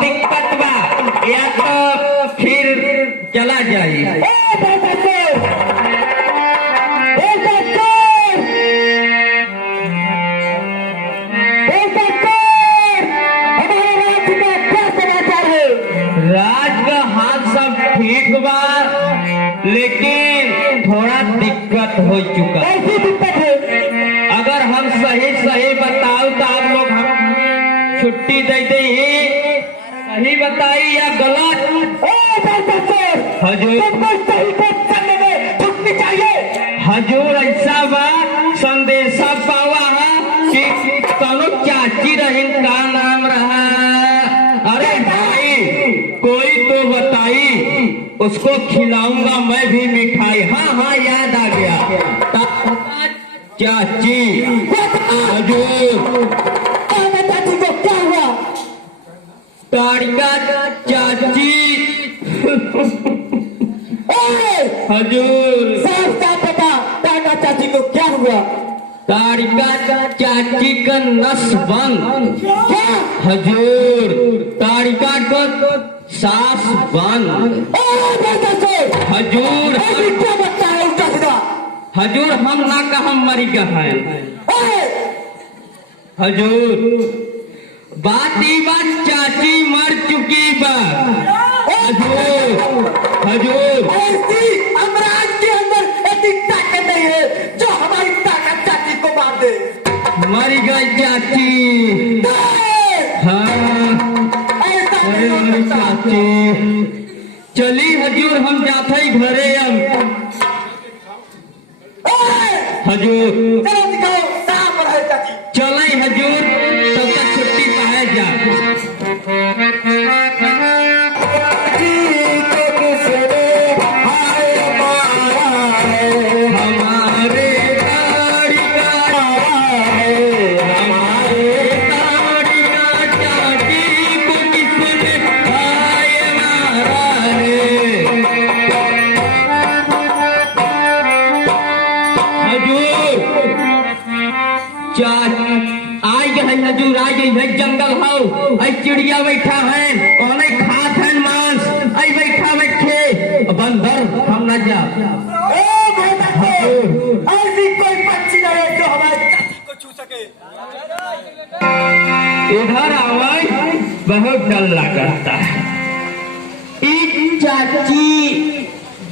दिक्कत बा या तो फिर चला जाए। राज का हाथ सब ठीक बा, लेकिन थोड़ा दिक्कत हो चुका। कैसी दिक्कत है? अगर हम सही सही बताओ तो आप लोग हम छुट्टी देते ही, सही बताई या गलत? हजूर छुट्टी चाहिए। हजूर ऐसा बात संदेशा पावा है कि कलो चाची रहीन का नाम रहा। अरे भाई कोई तो बताई, उसको खिलाऊंगा मैं भी मिठाई। हाँ हाँ याद आ गया, चाची। हजूर चाची को क्या हुआ? तारिका चाची। हजूर साफ साफ बता, टाटा चाची को क्या हुआ? तारिका चाची का नस बंद। क्या? हजूर तारिका को सांस बंद। हजूर क्या बता है उसका खुदा? हजूर हम ना कहा मरी गए। हजूर बात ही बात चाची मर चुकी बा। हजूर हजूर ऐसी अमराज के अंदर ऐसी ताकत नहीं है जो हमारी ताकत चाची को मार दे। मरी गई चाची। हाँ ऐसा अरे नहीं हो मेरी सकता। चाची। चली हजूर हम जाते ही घरे अब। हजूर चलो दिखाओ कहाँ पर है चाची। चले हजूर, तब तक छुट्टी पाए जा। हमारे तारिका चाची को किसने हाय मारा है। हजूर आई गए हजूर, आई गई है। जंगल हो आई चिड़िया बैठा है और खात है मांस। आई बैठा बैठे बंदर हम न जा। ऐसी कोई पक्षी नहीं है जो हमारी चाची को छू सके। इधर आवाज बहुत डर लगता है। एक चाची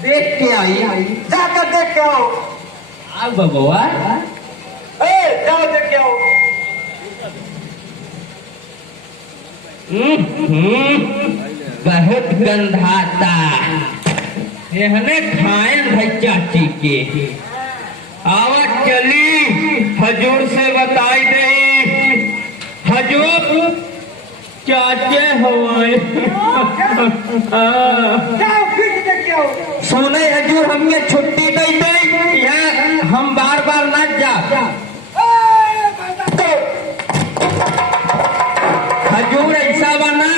देख के आई। जाकर देख के आओ। आ बबुआ जाओ देख के आओ। बहुत गंधाता। यहने खाए भाई चाची के। आवाज चली हजूर से बताई दे। हजूर चाचे हवाए। जाओ फिर से देख के आओ। सुने हजूर हमने छुट्टी दे दे, यहाँ हम बार बार न जा। हजूर ऐसा बना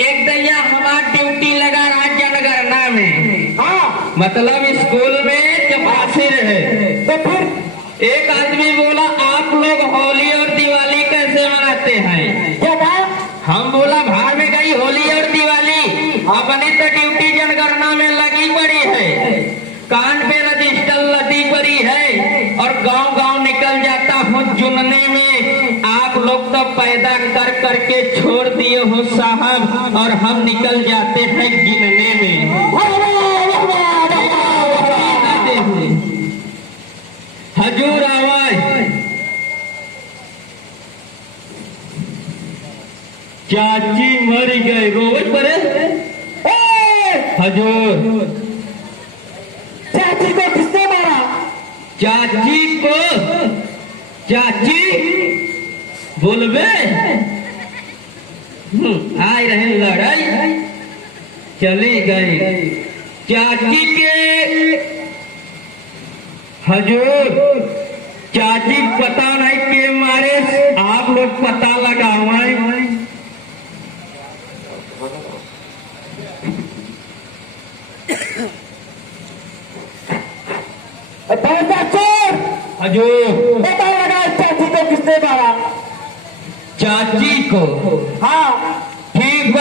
एक दैया हमार ड्यूटी लगा राज्य नगरना में। हाँ मतलब स्कूल में जब आते रहे तो फिर एक आदमी बोला आप लोग होली और दिवाली कैसे मनाते हैं? क्या बात? हम बोला बाहर में गई होली और दिवाली, अपनी तो ड्यूटी जनगणना में लगी पड़ी है, कान पे रजिस्टर लदी पड़ी है और गांव गांव निकल जाता हूँ चुनने में। आप लोग तो पैदा कर करके छोड़ दिए हो साहब, और हम निकल जाते हैं गिनने में। हजूर आवाज चाची मर गए रोज परे। हजूर चाची को किसने मारा? चाची को चाची बोलबे आए रहे लड़ाई चली गई चाची के। हजूर चाची पता नहीं के मारे, आप लोग पता लगाओ। हजूर पता लगा चाची को किसने मारा? चाची को। हाँ ठीक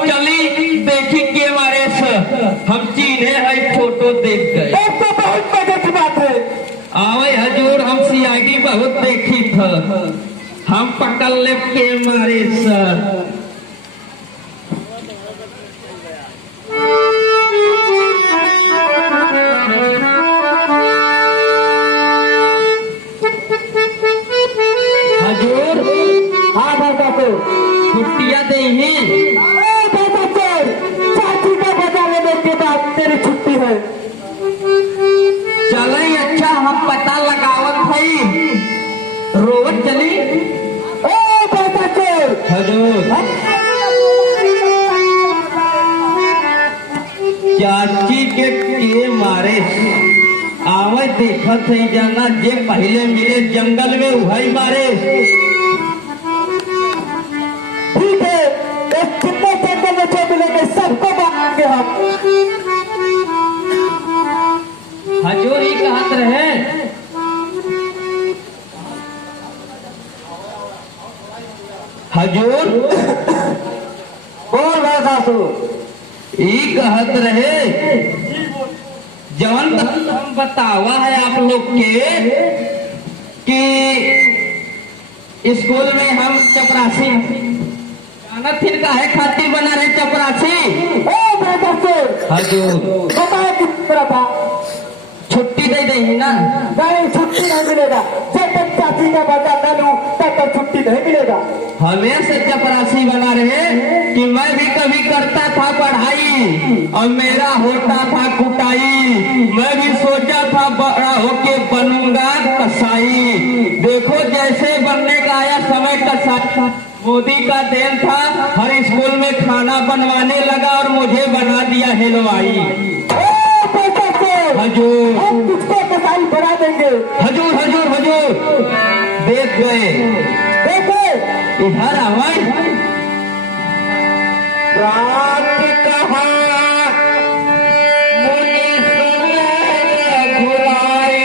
चली देखी के मारे से हम चीने है फोटो देख गए। एक तो बहुत मजे की बात है। आवे हजूर हम सीआईडी बहुत देखी था, हम पकड़ ले के मारे से। हाँ भाई छुट्टियां दे ही चाची का बता लेने के बाद तेरी छुट्टी है। चले अच्छा हम पता लगावत भाई रोवत चली। हजूर चाची के मारे आवे देखत है जाना जे पहले मिले जंगल में वही मारे। ठीक है, एक कितने जंगल में जो मिलेंगे सबको मारेंगे हम। हजूर ही कहत रहे हजूर बोल रहा सासू ई कहत रहे जवन हम बतावा है आप लोग के कि स्कूल में हम चपरासी जाना फिर काहे खातिर बना रहे चपरासी। हजूर बताया किस तरह था। छुट्टी दे देंगे ना। नहीं, छुट्टी नहीं मिलेगा जब तक चाची का बता न लूं तब तक छुट्टी नहीं मिलेगा। हमें से चपरासी बना रहे कि मैं भी कभी करता था पढ़ाई और मेरा होता था कुटाई। मैं भी सोचा था बड़ा होके बनूंगा कसाई। देखो जैसे बनने का आया समय कसाई। मोदी का देन था, हर स्कूल में खाना बनवाने लगा और मुझे बना दिया हलवाई। हजूर हम तुझको कसाई बना देंगे। हजूर हजूर हजूर देख गए देखो इधर आवाज रात कहा मुनि सुन घुराए।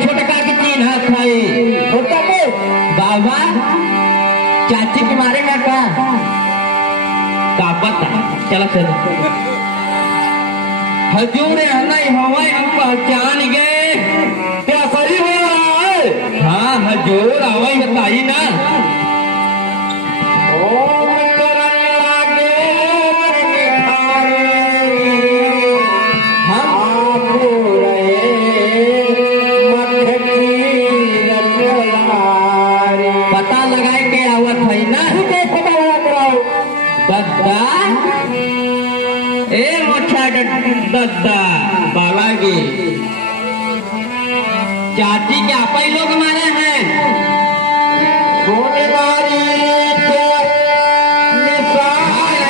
छोटका की तीन हाथ खाई छोटा के बाबा चाची के मारे में का पता चला चलो। हजूर नहीं हवाई हम पहचान गए। क्या सही हो रहा है? हाँ हजूर आवाई बताई ना। ओम करन लागे निखारे, आपो रहे मठ की रखवारे। पता लगाए के आवत है ना। ठीक है, पता लगा कराओ। दद्दा ए मोछा दद्दा बालागी चाची के आपा ही लोग मारे हैं। सोनेवारी के निशान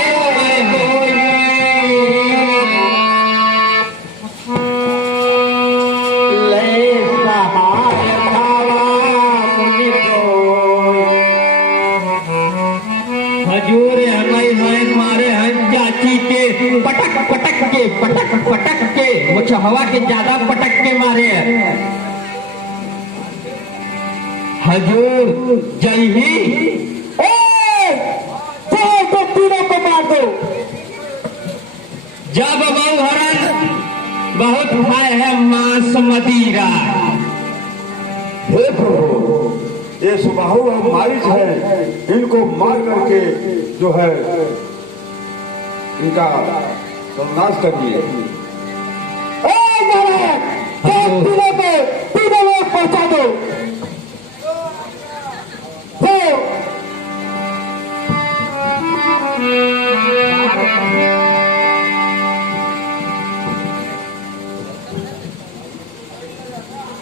ले सहाय भावा मुनि कोय। हजूर हमारे हैं मारे हैं चाची के पटक पटक के मुझे हवा के ज्यादा पटक के मारे हैं। हजूर जय ही तो तीनों को मार दो। जब हरण बहुत खाए है मांस मदिरा। देखो ये सुबाहु और मारिच है, इनको मार करके जो है इनका सर्वनाश करिए। तीनों लोग पहुंचा दो।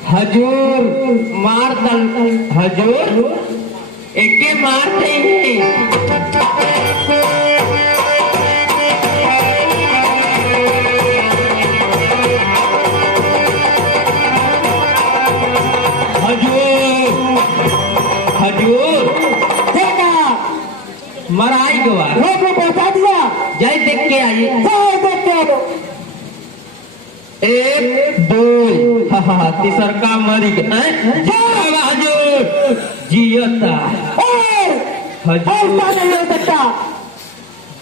हजूर मार दल हजूर एके मारते ही हजूर हजूर मराई गवा लोग को पहुंचा दिया। जय देख के आई। जय देख के आओ। एक दो तीसर का मरी हजूर जियता ऐसा नहीं हो सकता।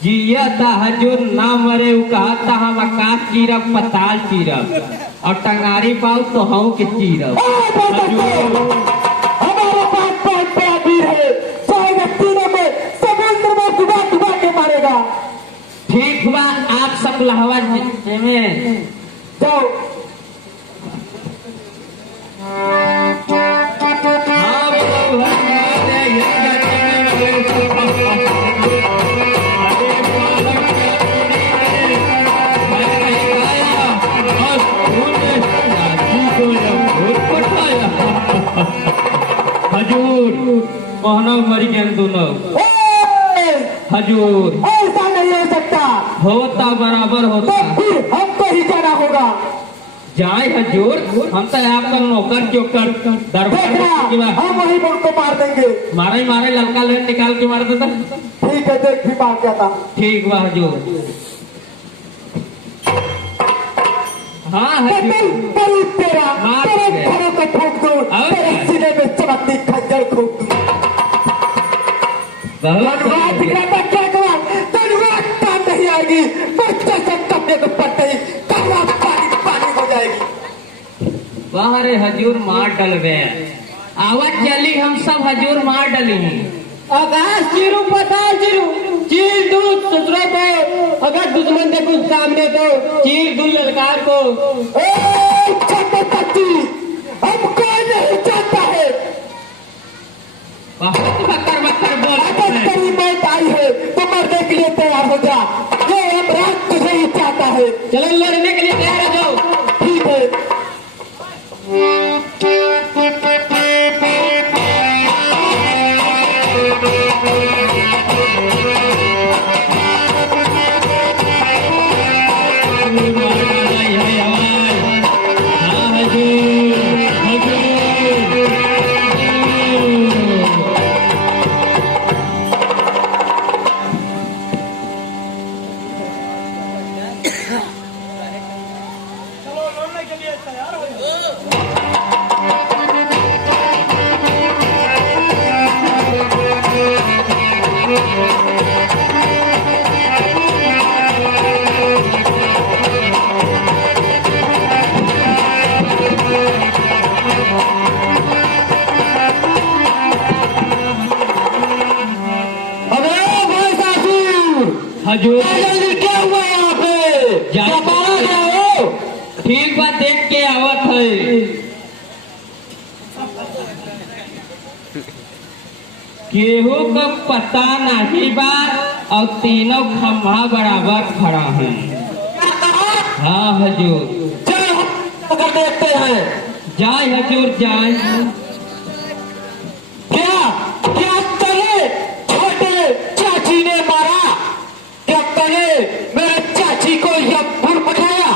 जियता हजूर ना मरे वो कहता हम आकाश चीरब पताल चीरब और टंगारी पाऊ तो हम के चीरब। हमारे पास बहुत बड़ा वीर है, चाहे तीनों में समुद्र में डुबा डुबा के मारेगा। ठीक बा आप सब लहवा में जाओ। हजूर कहना मरी गए दोनों हजूर ऐसा नहीं हो सकता। होता बराबर तो होता फिर हमको ही जाना होगा। जाए हजूर हम तो आपका नौकर चौकर दरबार देखना हम वही पर उनको मार देंगे। मारे मारे लड़का ले निकाल के मार देता। ठीक है, देख भी मार जाता। ठीक बा हजूर। हाँ हजूर तेरा मार तेरे दे। घरों को ठोक दूं, और तेरे क्या? सीने में चमकती खंजर ठोक दूं। बहुत धन्यवाद दिखलाता क्या कमाल, धन्यवाद काम नहीं आएगी। बच्चे से कपड़े को पड़ते ही कमरा पानी पानी हो जाएगी। बाहर हजूर मार डल गया। आवाज चली हम सब हजूर मार डली हैं। आकाश चिरू पताल चिरू चीर दूं ससुरा को, अगर दुश्मन के कुछ सामने तो चीर दूं ललकार को। हमको नहीं चाहता है। बहुत बकर बकर बोल अगर तेरी मौत आई है तो मरने के लिए तैयार हो जा। ये अपराध तुझे ही चाहता है। चलो लड़ने के लिए तैयार हो जाओ। ठीक है। हजूर क्या हुआ यहाँ पे? जा- बाहर आओ। ठीक बात देख के आवत है। केहू का पता नहीं बा और तीनों खम्भा बराबर खड़ा है। हाँ हजूर चलो अगर देखते हैं। जाए हजूर जाए। क्या क्या तने छोटे चाची ने मारा? क्या तने मेरे चाची को यह भूल पठाया?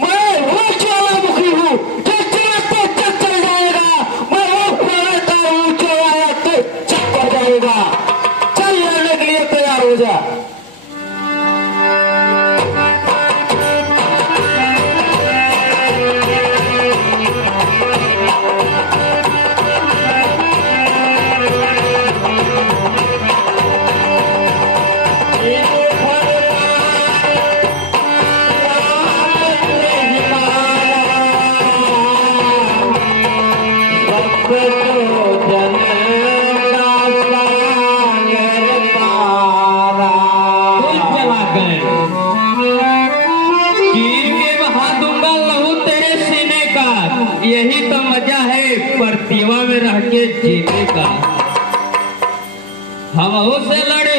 मैं वो ज्वालामुखी हूँ जो चलते चल जाएगा। मैं वो प्रणता हूँ जो आया तो चल जाएगा। चल लड़ने के लिए तैयार हो जा। फूल जला गए। चीर के बहा दूंगा लहू तेरे सीने का। यही तो मजा है प्रतिभा में रह के जीने का। हम से लड़े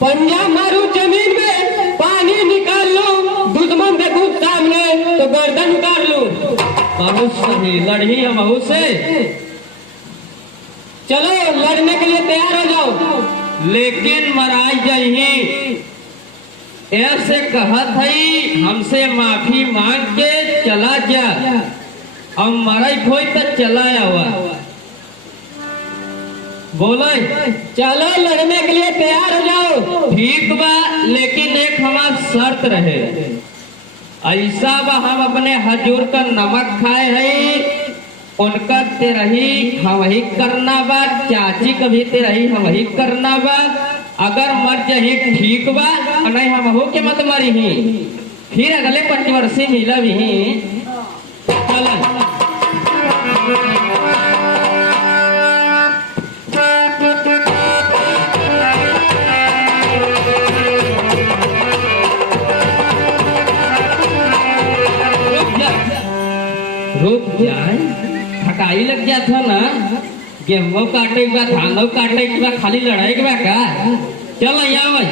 पंजा मारू जमीन में पानी निकाल लो। दुश्मन देखूं सामने तो गर्दन उतार लूं। बहुत सही लड़ी हम से। चलो लड़ने के लिए तैयार हो जाओ। लेकिन मराई जाइए ऐसे कहत है हमसे माफी मांग के चला जा। अब मराई खोई तो चला आवा। बोले चलो लड़ने के लिए तैयार हो जाओ। ठीक बा, लेकिन एक हमार शर्त रहे। ऐसा बा हम अपने हजूर का नमक खाए है, उनका तेरही हम ही करना बा, चाची का भी तेरही हम ही करना बा। अगर मर जाही ठीक बा, नहीं हम हो के मत मरी ही, फिर अगले पंचवर्षी मिला भी ही। चलन रुक जाए, थकाई लग जाता ना, गेहूं काटे के बाद धानों काटे के बाद खाली लड़ाई के बाद का। चल यहाँ भाई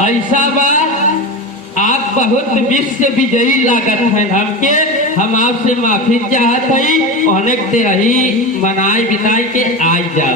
ऐसा बा, आप बहुत विश्व विजयी लागत है हमके, हम आपसे माफी चाहत है, अनेक तेरही मनाई बिताई के आज जा।